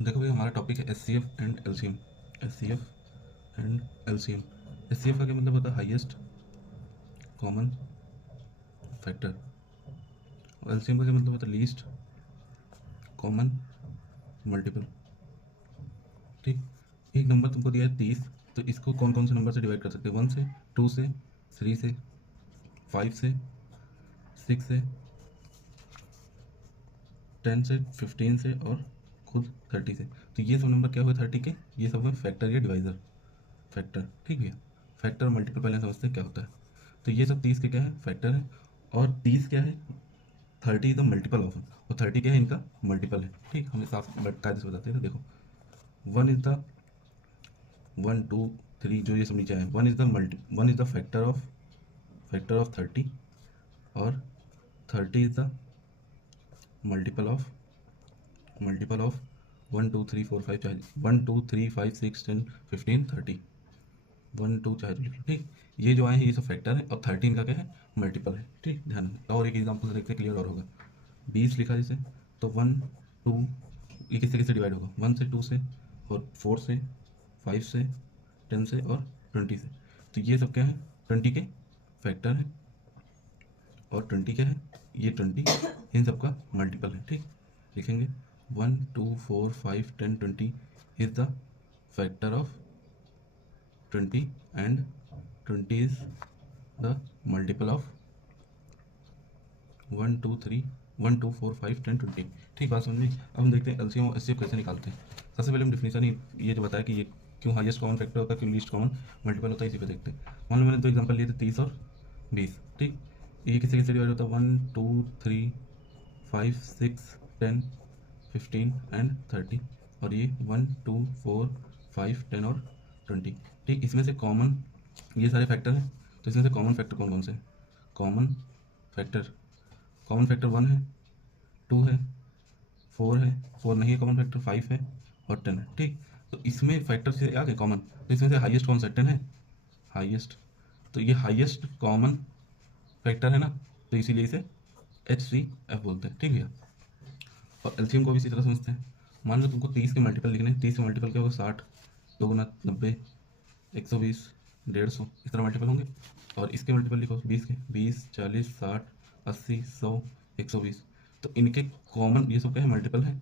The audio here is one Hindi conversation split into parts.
देखो भाई, हमारा टॉपिक है H C F and L C M. H C F and L C M. H C F का क्या मतलब होता है? Highest common factor. और एल सी एम का क्या मतलब होता है? Least common multiple. ठीक। एक नंबर तुमको दिया है 30, तो इसको कौन कौन से नंबर से डिवाइड कर सकते हैं? 1 से, 2 से, 3 से, 5 से, 6 से, 10 से, 15 से और खुद 30 से। तो ये सब नंबर क्या हुए 30 के? ये सब है फैक्टर या डिवाइज़र। फैक्टर, ठीक भैया। फैक्टर और मल्टीपल पहले समझते हैं क्या होता है। तो ये सब 30 के क्या है? फैक्टर है। और 30 क्या है? 30 इज द मल्टीपल ऑफ, और 30 क्या है? इनका मल्टीपल है। ठीक, हमें साफ कायदे से बताते हैं। तो देखो, 1 इज द 1 2 3 जो ये सब नीचे आए, 1 इज द फैक्टर ऑफ 30, और 30 इज द मल्टीपल ऑफ 1 2 3 4 5, चाहे 1 2 3 5 6 10 15 30, 1 2 चाहे तो लिख लो। ठीक, ये जो आए हैं ये सब फैक्टर है, और 13 का क्या है? मल्टीपल है। ठीक, ध्यान रखना। और एक एग्जाम्पल से देखते क्लियर और होगा। 20 लिखा जैसे, तो 1 2, ये किससे किससे डिवाइड होगा? 1 से, 2 से, और 4 से, 5 से, 10 से और 20 से। तो ये सब क्या है? 20 के फैक्टर है। और 20 क्या है? ये 20 इन सब का मल्टीपल है। ठीक, लिखेंगे 1 2 4 5 10 20 is the factor of 20, and 20 is the multiple of 1 2 3 1 2 4 5 10 20। ठीक, बात समझ में? अब हम देखते हैं एलसीएम और एचसीएफ कैसे निकालते हैं। सबसे पहले हम डिफिनेशन ही ये जो बताया कि ये क्यों हाईएस्ट कॉमन फैक्टर होता है, क्यों लीस्ट कॉमन मल्टीपल होता है, इसी पे देखते हैं। मान लो मैंने दो एग्जांपल लिए थे, 30 और 20। ठीक, ये किससे किससे डिवाइड होता है? 1 2 3 5 6 10 15 एंड 30, और ये 1 2 4 5 10 और 20। ठीक, इसमें से कॉमन, ये सारे फैक्टर हैं, तो इसमें से कॉमन फैक्टर कौन कौन से? कॉमन फैक्टर, कॉमन फैक्टर 1 है, 2 है, 4 है, 4 नहीं है कॉमन फैक्टर, 5 है और 10 है। ठीक, तो इसमें फैक्टर से आ गए कॉमन, तो इसमें से हाईएस्ट कौन सा? 10 है, हाईएस्ट। तो ये हाईएस्ट कॉमन फैक्टर है ना, तो इसीलिए इसे एच सी एफ बोलते हैं। ठीक है। और एलसीएम को भी इसी तरह समझते हैं। मान लो तुमको 30 के मल्टीपल लिखने हैं, 30 के मल्टीपल क्या होगा? 60, 2 गुना 90, 120, 150, इस तरह मल्टीपल होंगे। और इसके मल्टीपल लिखो 20 के, 20 40 60 80 100 120। तो इनके कॉमन ये सब क्या है? मल्टीपल है,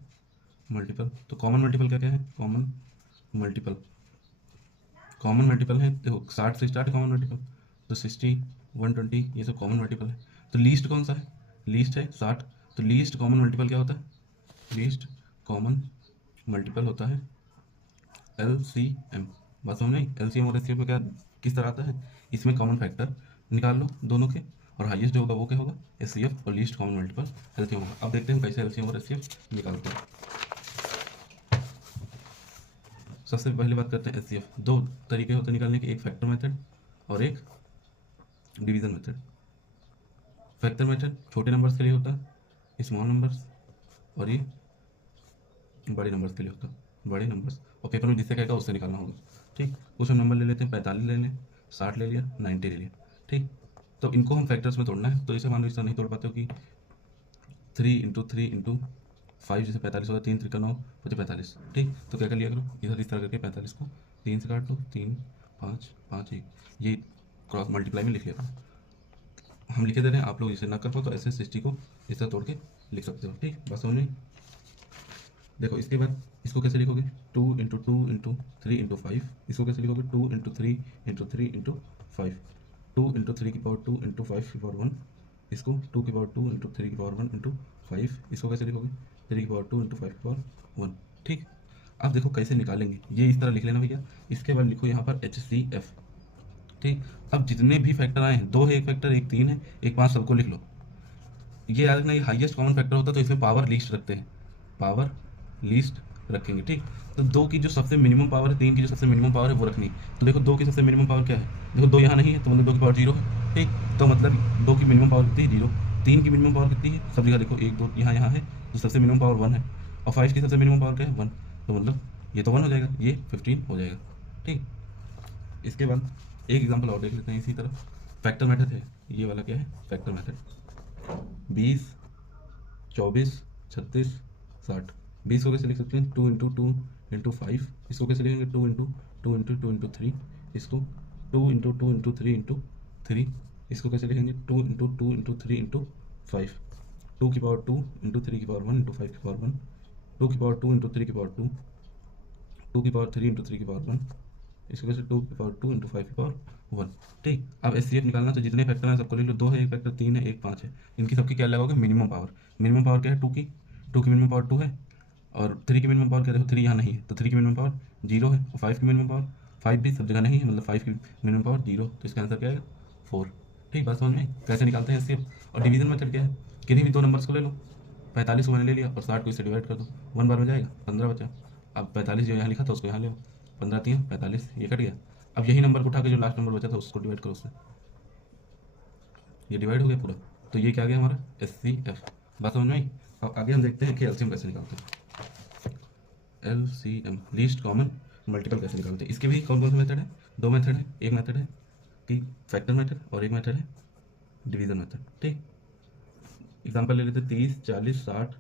मल्टीपल। तो कॉमन मल्टीपल क्या क्या है? कॉमन मल्टीपल, कॉमन मल्टीपल है। देखो 60 से स्टार्ट कॉमन मल्टीपल, तो 60 120 ये सब कॉमन मल्टीपल है। तो लीस्ट कौन सा है? लीस्ट है 60। तो लीस्ट कॉमन मल्टीपल क्या होता है? लीस्ट कॉमन मल्टीपल होता है एल सी एम। बात समझ नहीं? एल सी एम और एच सी एम में क्या किस तरह आता है? इसमें कॉमन फैक्टर निकाल लो दोनों के, और हाईएस्ट जो होगा वो क्या होगा? एच सी एफ, और least common multiple L C M होगा। अब देखते हैं कैसे एल सी एम और एच सी एफ निकालते हैं। सबसे पहले बात करते हैं एच सी एफ। दो तरीके होते हैं निकालने के, एक फैक्टर मेथड और एक डिवीजन मेथड। फैक्टर मेथड छोटे नंबर्स के लिए होता है, स्मॉल नंबर्स, और ये बड़े नंबर्स के लिए होता है, बड़े नंबर्स। और पेपर में जिससे कहेगा उससे निकालना होगा। ठीक, कुछ हम नंबर ले लेते हैं, 45 ले लें, 60 ले लिया, 90 ले लिया। ठीक, तो इनको हम फैक्टर्स में तोड़ना है। तो इसे मान लो इस तरह नहीं तोड़ पाते हो कि 3 × 3 × 5, जैसे 45 होगा, 3 3 9 5 45। ठीक, तो क्या कर लिया करो, इधर इस तरह करके 45 को 3 से काट लो, 3 5 5 1, ये क्रॉस मल्टीप्लाई में लिख लिया करो। हम लिखे दे रहे हैं, आप लोग इसे ना कर पाओ तो ऐसे 60 को इस तरह तोड़ के लिख सकते हो। ठीक, बस समझ में? देखो इसके बाद इसको कैसे लिखोगे? 2 × 2 × 3 × 5। इसको कैसे लिखोगे? 2 × 3 × 3 × 5। 2 × 3 की पावर 2 × 5 की पावर 1। इसको 2 की पावर 2 × 3 की पावर 1 × 5। इसको कैसे लिखोगे? 3 की पावर 2 × 5 की पावर 1। ठीक, अब देखो कैसे निकालेंगे, ये इस तरह लिख लेना भैया। इसके बाद लिखो यहाँ पर एच सी एफ। ठीक, अब जितने भी फैक्टर आए हैं, 2 है एक फैक्टर, एक 3 है, एक 5, सबको लिख लो। ये याद रखना, ये हाईएस्ट कॉमन फैक्टर होता है, तो इसमें पावर लीस्ट रखते हैं, पावर लीस्ट रखेंगे। ठीक, तो 2 की जो सबसे मिनिमम पावर है, 3 की जो सबसे मिनिमम पावर है वो रखनी। तो देखो 2 की सबसे मिनिमम पावर क्या है? देखो 2 यहाँ नहीं है, तो मतलब 2 की पावर 0 है। ठीक, तो मतलब 2 की मिनिमम पावर कितनी है? 0। 3 की मिनिमम पावर कितनी है? सब जगह देखो 1 2 यहाँ यहाँ है, तो सबसे मिनिमम पावर 1 है। और 5 की सबसे मिनिमम पावर क्या है? 1। तो मतलब ये तो 1 हो जाएगा, ये 15 हो जाएगा। ठीक, इसके बाद एक एग्जाम्पल और देख लेते हैं इसी तरह। फैक्टर मेथड है, ये वाला क्या है? Factor method. 20 24 36 60। 20 को कैसे लिख सकते हैं 2 × 2 × 5, इसको कैसे लिखेंगे 2 × 2 × 2 × 3, इसको 2 × 2 × 3 × 3, इसको कैसे लिखेंगे 2 × 2 × 3 × 5, 2 की पावर 2 × 3 की पावर 1 × 5 की पावर 1, 2 की पावर 2 × 3 की पावर 2, 2 की पावर 3 × 3 की पावर 1, इसको कैसे 2 की पावर 2 × 5 की पावर 1। ठीक, अब एचसीएफ निकालना, तो जितने फैक्टर हैं सबको लिख लो, 2 है, एक फैक्टर 3 है, एक 5 है, इनकी सबकी क्या लगाओगे मिनिमम पावर। मिनिमम पावर क्या है 2 की मिनिमम पावर 2 है, और 3 की मिनिमम पावर क्या, देखो 3 यहाँ नहीं है तो 3 की मिनिमम पावर 0 है, और 5 की मिनिमम पावर 5 भी सब जगह नहीं है, मतलब 5 की मिनिमम पावर 0, तो इसका आंसर क्या है 4। ठीक, बात समझ में कैसे निकालते हैं एचसीएफ। और डिवीजन मेथड क्या है, किन्हीं भी दो नंबर्स को ले लो, 45 को मैंने ले लिया और 60 को इससे डिवाइड कर दो, 1 बार में जाएगा, 15 बचा। अब 45 जो यहाँ लिखा था उसको यहाँ ले, 15 3 45, ये कट गया। अब यही नंबर को उठा के जो लास्ट नंबर बचा था उसको डिवाइड करो उससे, ये डिवाइड हो गया पूरा, तो ये क्या आ गया हमारा एचसीएफ। बात समझ में आई। अब आगे हम देखते हैं कि एलसीएम कैसे निकालते हैं। एलसीएम लीस्ट कॉमन मल्टीपल कैसे निकालते हैं, इसके भी कौन कौन से मेथड है, दो मेथड है, एक मेथड है कि फैक्टर मेथड और एक मेथड है डिवीजन मेथड। ठीक, एग्जांपल ले लेते हैं 30 40 60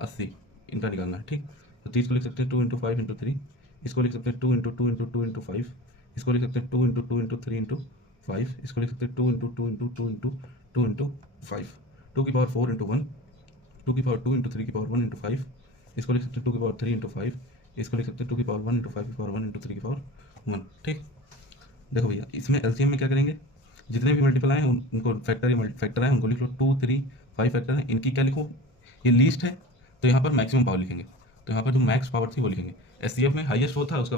80, इनका निकालना है। ठीक, तो 30 को लिख सकते हैं 2 × 5 × 3, इसको लिख सकते हैं 2 × 2 × 2 × 5, इसको लिख सकते हैं 2 × 2 × 3 × 5, इसको लिख सकते हैं 2 × 2 × 2 × 2 × 5, 2 की पावर 4 × 1, 2 की पावर 2 × 3 की पावर 1 × 5, इसको लिख सकते हैं 2 की पावर 3 × 5, इसको लिख सकते हैं 2 की पावर 1 × 5 की पावर 1 × 3 की पावर 1। ठीक, देखो भैया इसमें एलसीएम में क्या करेंगे, जितने भी मल्टीपल आए उनको फैक्टर या फैक्टर आए उनको लिख लो, 2 3 5 फैक्टर है, इनकी क्या लिखो, ये लीस्ट है तो यहाँ पर मैक्सिमम पावर लिखेंगे, तो यहाँ पर जो मैक्स पावर थी वो लिखेंगे। एचसीएफ में हाईएस्ट वो था, उसका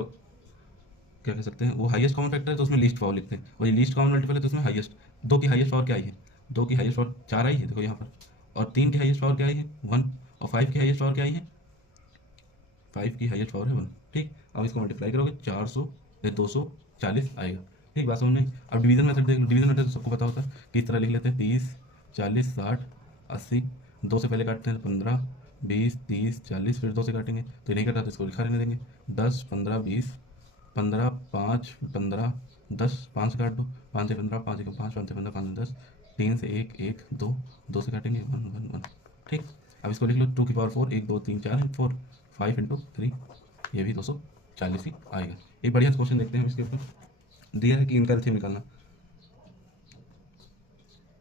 क्या कह सकते हैं, वो हाईएस्ट कॉमन फैक्टर है तो उसमें लीस्ट पावर लिखते हैं, और ये लीस्ट कॉमन मल्टीपल है तो उसमें हाईएस्ट। 2 की हाईएस्ट पावर क्या आई है, 2 की हाईएस्ट पावर 4 आई है देखो यहाँ पर, और 3 की हाईएस्ट पावर क्या आई है 1, और 5 की हाईएस्ट पावर क्या आई है 5 की हाईएस्ट पावर है 1। ठीक, अब इसको मल्टीप्लाई करोगे 400 या 240 आएगा। ठीक, बात समझ में। अब डिवीजन मेथड देख लो, डिवीजन मेथड तो सबको पता होता है कि इस तरह लिख लेते हैं 30 40 60 80, 2 से पहले काटते हैं 15 20 30 40, फिर 2 से काटेंगे तो ये नहीं कटा तो इसको लिखा रहने देंगे 10 15 20 15 5 15 10, 5 से काट दो, 5 से 15 5 1 5 5 से 15 5 10, 3 से 1 1 2, 2 से काटेंगे 1 1 1। ठीक, अब इसको लिख लो 2 की पावर 4 1 2 3 4 4, 5 × 3, ये भी 240 ही आएगा। एक बढ़िया सा क्वेश्चन देखते हैं हम इसके ऊपर, दिया है कि इनका एलसीएम निकालना।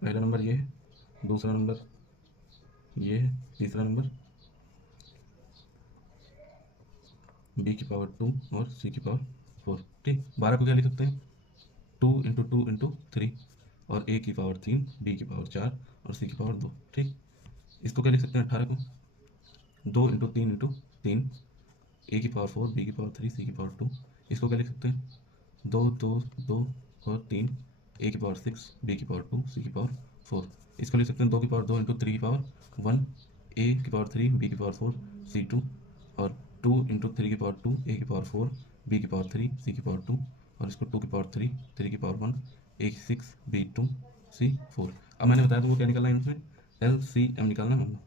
पहला नंबर ये है, दूसरा नंबर ये है, तीसरा नंबर b की पावर 2 और c की पावर 4। ठीक, 12 को क्या लिख सकते हैं 2 × 2 × 3, और a की पावर 3, b की पावर 4 और c की पावर 2। ठीक, इसको क्या लिख सकते हैं 18 को 2 × 3 × 3, a की पावर 4 b की पावर 3 c की पावर 2, इसको क्या लिख सकते हैं 2 2 2 और 3, a की पावर 6 b की पावर 2 c की पावर 4, इसको लिख सकते हैं 2 की पावर 2 × 3 की पावर 1, a की पावर 3 b की पावर 4 c 2, और 2 × 3 की पावर 2 a की पावर 4 b की पावर 3 c की पावर 2, और इसको 2 की पावर 3 3 की पावर 1 a की 6 b 2 c 4। अब मैंने बताया तुमको क्या निकालना है इसमें, एलसीएम निकालना है।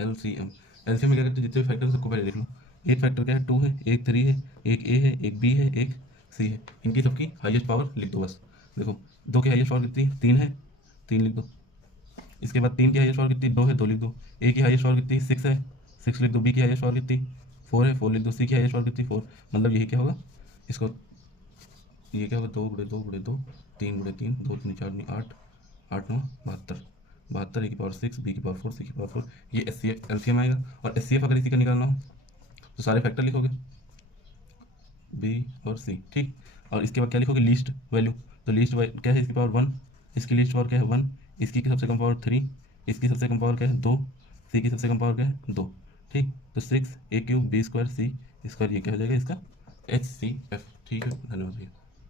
एलसीएम एलसीएम में क्या करते हैं, जितने फैक्टर सबको पहले देख लो। एक फैक्टर क्या है 2 है, एक 3 है, एक a है, एक b है, एक c है, इनकी सबकी हाईएस्ट पावर लिख दो बस। देखो 2 की हाईएस्ट पावर कितनी है 3 है, 3 लिख दो। इसके बाद 3 की हाईएस्ट पावर कितनी 2 है, 2 लिख दो। a की हाईएस्ट पावर कितनी 6 है, 6 लिख दो। b की हाईएस्ट पावर कितनी 4 है, 4 लिख दो। c की हाईएस्ट पावर कितनी 4, मतलब यही क्या होगा, इसको ये क्या होगा 2 × 2 × 2 3 × 3 2 3 4 8 8 9 72, 72 a की पावर 6 b की पावर 4 c की पावर 4, ये एलसीएम आएगा। और एचसीएफ अगर इसी का निकालना हो तो सारे फैक्टर लिखोगे b और c। ठीक, और इसके बाद क्या लिखोगे लीस्ट वैल्यू, तो लीस्ट क्या है इसकी पावर 1, इसकी लीस्ट पावर क्या है 1, इसकी सबसे कम पावर 3, इसकी सबसे कम पावर क्या है 2, c की सबसे कम पावर क्या है 2। ठीक, तो 6 a³ b² c² ये क्या हो जाएगा इसका HCF। ठीक है, धन्यवाद भैया।